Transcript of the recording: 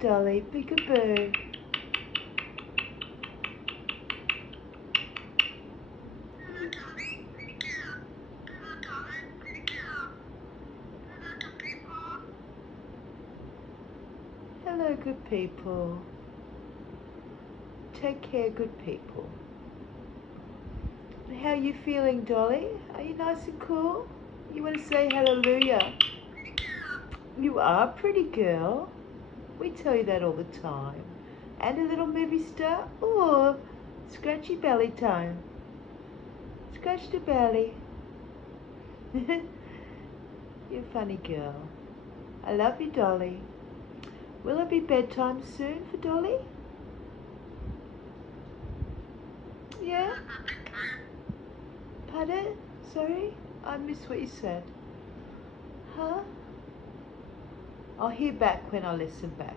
Dolly, peekaboo. Hello, good people. Take care, good people. How are you feeling, Dolly? Are you nice and cool? You want to say hallelujah? You are a pretty girl. We tell you that all the time. And a little movie star. Oh, scratchy belly time. Scratch the belly. You're a funny girl. I love you, Dolly. Will it be bedtime soon for Dolly? Yeah? Pardon? Sorry? I missed what you said. Huh? I'll hear back when I listen back.